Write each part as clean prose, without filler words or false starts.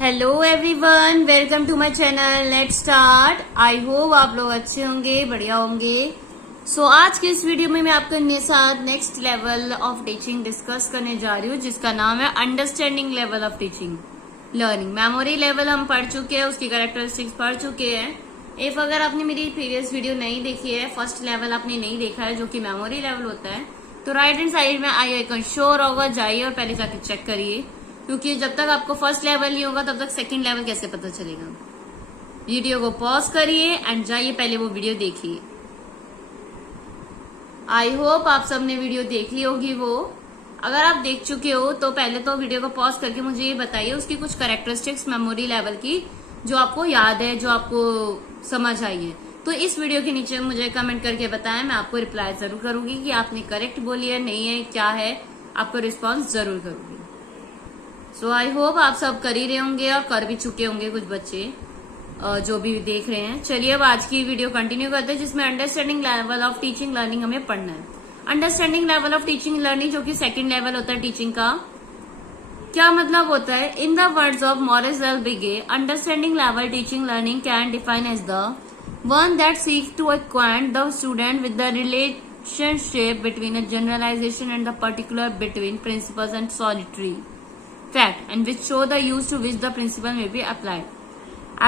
Hello everyone, welcome to my channel. Let's start. I hope आप लोग अच्छे होंगे, बढ़िया होंगे। आज के इस वीडियो में मैं आपके साथ next level of teaching discuss करने जा रही हूँ, जिसका नाम है understanding level of teaching learning. Memory level हम पढ़ चुके हैं, उसकी कैरेक्टरिस्टिक्स पढ़ चुके हैं। इफ अगर आपने मेरी प्रीवियस वीडियो नहीं देखी है, फर्स्ट लेवल आपने नहीं देखा है जो कि मेमोरी लेवल होता है, तो राइट हैंड साइड में आई आइकन शो होगा, जाइए और पहले जाके चेक करिए, क्योंकि जब तक आपको फर्स्ट लेवल नहीं होगा तब तक सेकंड लेवल कैसे पता चलेगा। वीडियो को पॉज करिए एंड जाइए पहले वो वीडियो देखिए। आई होप आप सबने वीडियो देख ली होगी। वो अगर आप देख चुके हो तो पहले तो वीडियो को पॉज करके मुझे ये बताइए उसकी कुछ कैरेक्टरिस्टिक्स मेमोरी लेवल की जो आपको याद है, जो आपको समझ आई है। तो इस वीडियो के नीचे मुझे कमेंट करके बताएं, मैं आपको रिप्लाई जरूर करूंगी कि आपने करेक्ट बोली है, नहीं है, क्या है, आपको रिस्पॉन्स जरूर करूंगी। आई होप आप सब कर ही रहे होंगे और कर भी चुके होंगे कुछ बच्चे जो भी देख रहे हैं। चलिए अब आज की वीडियो कंटिन्यू करते हैं, जिसमें understanding level of teaching learning हमें पढ़ना है। Understanding level of teaching learning जो कि सेकंड लेवल होता है टीचिंग का। क्या मतलब होता है? In the words of Morris L बिगे, understanding level teaching learning can define as the one that seeks to acquaint the student with the relationship between a generalization and the particular between principles and solitary fact and which show the use to which the principle may be applied.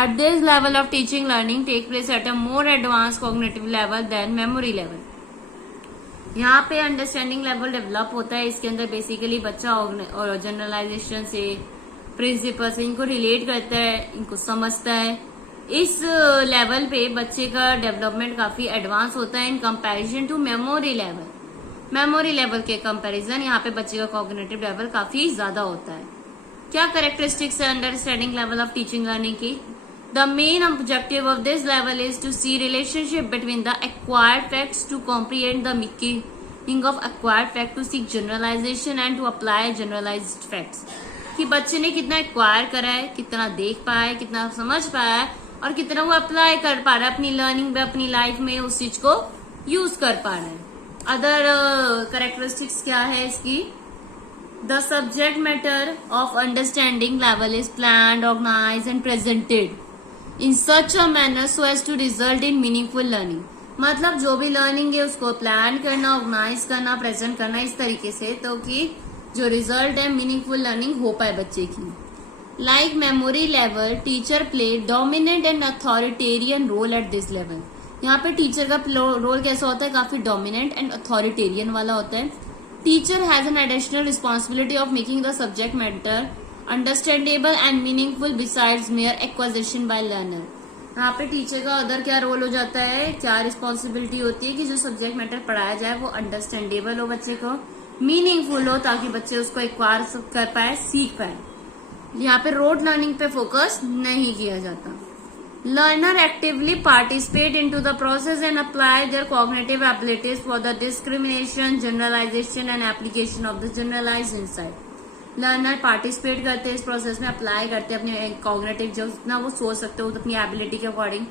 At this level of teaching learning take place at a more advanced cognitive level than memory level. यहाँ पे understanding level develop होता है। इसके अंदर basically बच्चा और generalisation से, principal से इनको रिलेट करता है, इनको समझता है। इस लेवल पे बच्चे का डेवलपमेंट काफी एडवांस होता है in comparison to memory level. Memory level के कंपैरिजन यहाँ पे बच्चे का कॉग्निटिव लेवल काफी ज्यादा होता है। क्या कैरेक्टरिस्टिक्स है understanding level of teaching learning की? The main objective of this level is to C relationship between the acquired facts, to comprehend the meaning of acquired fact, to seek generalisation and to apply generalised facts. कि बच्चे ने कितना acquire करा है, कितना देख पाया है, कितना समझ पाया है और कितना वो अप्लाई कर पा रहा है अपनी लर्निंग में, अपनी लाइफ में उस चीज को यूज कर पा रहा है। अदर कैरेक्टरिस्टिक्स क्या है इसकी? The subject matter of understanding level is planned, organised and presented in such a manner so as to result in meaningful learning. मतलब जो भी लर्निंग है उसको प्लान करना, ऑर्गेनाइज करना, प्रेजेंट करना इस तरीके से तो कि जो रिजल्ट है मीनिंगफुल लर्निंग हो पाए बच्चे की। Like memory level, teacher play dominant and authoritarian role at this level. यहाँ पे टीचर का रोल कैसा होता है? काफी डोमिनेंट एंड अथॉरिटेरियन वाला होता है। Teacher has an additional responsibility of making the subject matter understandable and meaningful besides mere acquisition by learner. यहाँ पे टीचर का अदर क्या रोल हो जाता है, क्या रिस्पॉन्सिबिलिटी होती है कि जो सब्जेक्ट मैटर पढ़ाया जाए वो अंडरस्टैंडेबल हो बच्चे को, मीनिंगफुल हो, ताकि बच्चे उसको एक्वायर कर पाए, सीख पाए। यहाँ पे रोड लर्निंग पे फोकस नहीं किया जाता। Learner actively participate into the process and apply their cognitive abilities for the discrimination, generalization and application of the generalized insight. Learner participate करते हैं इस प्रोसेस में, अप्लाई करते हैं अपने कॉग्निटिव, जो जितना वो सोच सकते हो अपनी एबिलिटी के अकॉर्डिंग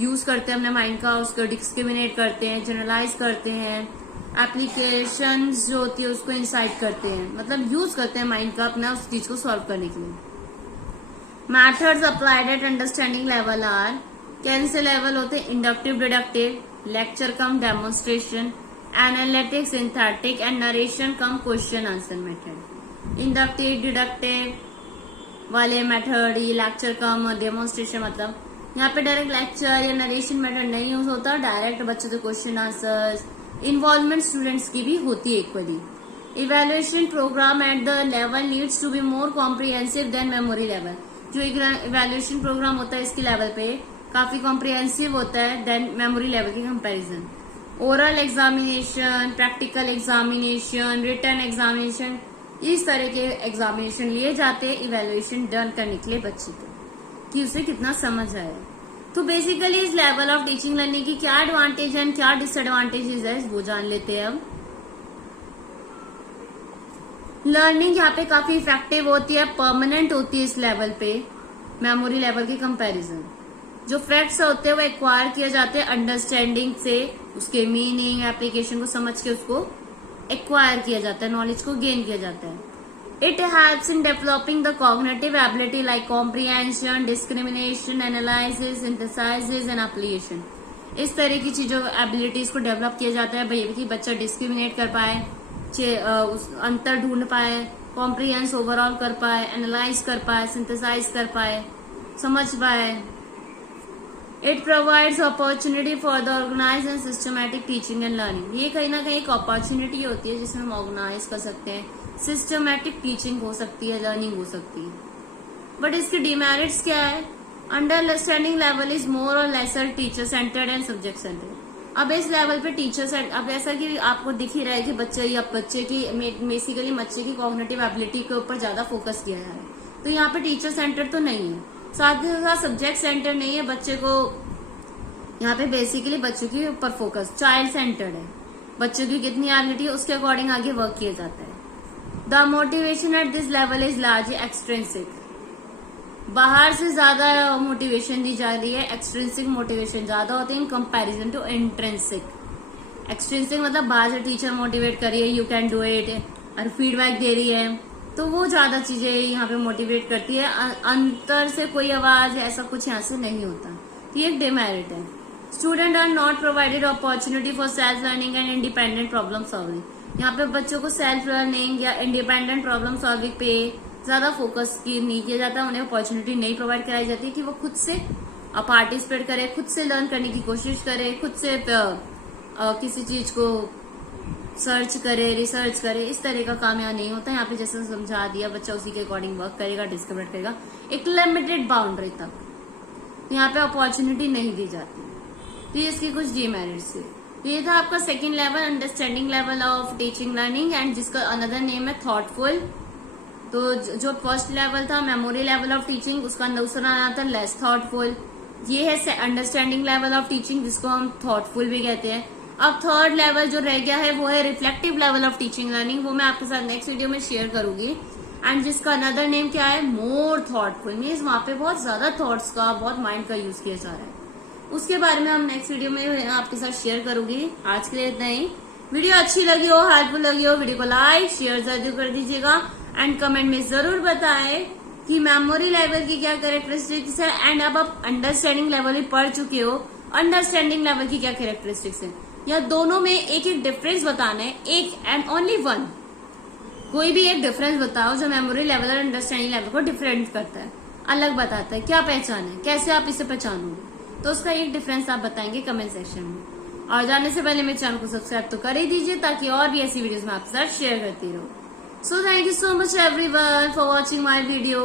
यूज करते हैं अपने माइंड का, उसको डिस्क्रिमिनेट करते हैं, जनरलाइज करते हैं, एप्लीकेशन जो होती है उसको इंसाइट करते हैं, मतलब यूज करते हैं माइंड का अपना उस चीज को सॉल्व करने के लिए। Methods applied at understanding level are, कौन से लेवल होते हैं? Inductive, deductive, lecture come demonstration, analytic, synthetic and narration come question answer method. Inductive, deductive वाले मेथड, ये लेक्चर कम डेमोन्स्ट्रेशन, मतलब यहाँ पे डायरेक्ट लेक्चर या नरेशन मेथड नहीं यूज होता, डायरेक्ट बच्चों से क्वेश्चन आंसर्स, इन्वॉल्वमेंट स्टूडेंट्स की भी होती है equally. Evaluation programme at the level needs to be more comprehensive than memory level. जो इवेल्युएशन प्रोग्राम होता है इसके लेवल पे काफी कॉम्प्रिहेंसिव होता है देन मेमोरी लेवल के comparison. Oral examination, practical examination, written examination, इस तरह के एग्जामिनेशन लिए जाते हैं इवेल्युएशन डन करने के लिए बच्चे को, कि उसे कितना समझ आया। तो बेसिकली इस लेवल ऑफ टीचिंग लर्निंग की क्या एडवांटेज है, क्या डिसएडवांटेजेस है, वो जान लेते हैं अब। लर्निंग यहाँ पे काफी इफेक्टिव होती है, परमानेंट होती है इस लेवल पे मेमोरी लेवल के कंपैरिजन। जो फैक्ट्स होते हैं वो एक्वायर किए जाते हैं अंडरस्टैंडिंग से, उसके मीनिंग, एप्लीकेशन को समझ के उसको एक्वायर किया जाता है, नॉलेज को गेन किया जाता है। It helps in developing the cognitive ability like comprehension, discrimination, analysis, synthesis and application. इस तरह की चीजों एबिलिटीज को डेवलप किया जाता है भाई कि बच्चा डिस्क्रिमिनेट कर पाए, उस अंतर ढूंढ पाए, कॉम्प्रिहेंस ओवरऑल कर पाए, एनालाइज कर पाए, सिंथेसाइज कर पाए, समझ पाए. It provides opportunity for the organise and systematic teaching and learning. ये कहीं ना कहीं एक अपॉर्चुनिटी होती है जिसमें हम ऑर्गेनाइज कर सकते हैं, सिस्टमैटिक टीचिंग हो सकती है, लर्निंग हो सकती है. बट इसके डिमेरिट्स क्या है? अंडरस्टैंडिंग लेवल इज मोर और lesser teacher centered and subject centered. अब इस लेवल पे टीचर अब ऐसा कि आपको दिख ही रहा है कि बच्चे की बेसिकली बच्चे की कॉग्निटिव एबिलिटी के ऊपर ज्यादा फोकस किया जा रहा है. तो यहाँ पे टीचर सेंटर तो नहीं है, साथ ही साथ सब्जेक्ट सेंटर नहीं है. बच्चे को यहाँ पे बेसिकली बच्चों के ऊपर फोकस चाइल्ड सेंटर्ड है. बच्चों की कितनी एबिलिटी है उसके अकॉर्डिंग आगे वर्क किया जाता है. The motivation eight this level is large extrinsic. बाहर से ज्यादा मोटिवेशन दी जा रही है, एक्सट्रिंसिक मोटिवेशन ज्यादा होती है in comparison to intrinsic. Extrinsic मतलब बाहर से टीचर मोटिवेट कर रही है, यू कैन डू इट, और फीडबैक दे रही है, तो वो ज्यादा चीजें यहाँ पे मोटिवेट करती है. अंतर से कोई आवाज ऐसा कुछ यहाँ से नहीं होता. ये एक डिमेरिट है. Student are not provided opportunity for self learning and independent problem solving. यहाँ पे बच्चों को सेल्फ लर्निंग या इंडिपेंडेंट प्रॉब्लम सॉल्विंग पे ज्यादा फोकस नहीं किया जाता. उन्हें अपॉर्चुनिटी नहीं प्रोवाइड कराई जाती कि वो खुद से पार्टिसिपेट करे, खुद से लर्न करने की कोशिश करे, खुद से किसी चीज को सर्च करे, रिसर्च करे. इस तरह का काम यहाँ नहीं होता. यहाँ पे जैसे समझा दिया, बच्चा उसी के अकॉर्डिंग वर्क करेगा, डिस्क्रिमिनेट करेगा एक लिमिटेड बाउंड्री तक. यहाँ पे अपॉर्चुनिटी नहीं दी जाती. तो ये इसकी कुछ डीमेरिट्स है. ये था आपका second level, understanding level of teaching learning, and जिसका अनदर नेम है थॉटफुल. तो जो फर्स्ट लेवल था मेमोरी लेवल ऑफ टीचिंग, उसका दूसरा नाम था लेस थॉटफुल. ये है अंडरस्टैंडिंग लेवल ऑफ टीचिंग जिसको हम थॉटफुल भी कहते हैं. अब थर्ड लेवल जो रह गया है वो है reflective level of teaching learning. वो मैं आपके साथ नेक्स्ट वीडियो में शेयर करूंगी. एंड जिसका अनदर नेम क्या है? मोर थॉटफुल. मीन्स वहां पे बहुत ज्यादा थॉट्स का, बहुत माइंड का यूज किया जा रहा है. उसके बारे में हम नेक्स्ट वीडियो में आपके साथ शेयर करूंगी. आज के लिए इतना ही. वीडियो अच्छी लगी हो, हेल्पफुल लगी हो, वीडियो को लाइक शेयर जरूर कर दीजिएगा. एंड कमेंट में जरूर बताएं कि मेमोरी लेवल की क्या कैरेक्टरिस्टिक्स है. एंड अब आप अंडरस्टैंडिंग लेवल भी पढ़ चुके हो, अंडरस्टैंडिंग लेवल की क्या कैरेक्टरिस्टिक्स है, या दोनों में एक एक डिफरेंस बताना है. एक एंड ओनली वन. कोई भी एक डिफरेंस बताओ जो मेमोरी लेवल और अंडरस्टैंडिंग लेवल को डिफरेंट करता है, अलग बताता है. क्या पहचान है, कैसे आप इसे पहचानोगे, तो उसका एक डिफरेंस आप बताएंगे कमेंट सेक्शन में. और जाने से पहले मेरे चैनल को सब्सक्राइब तो कर ही दीजिए ताकि और भी ऐसी वीडियोस मैं आपके साथ शेयर करती रहूं. So thank you so much everyone for watching my video.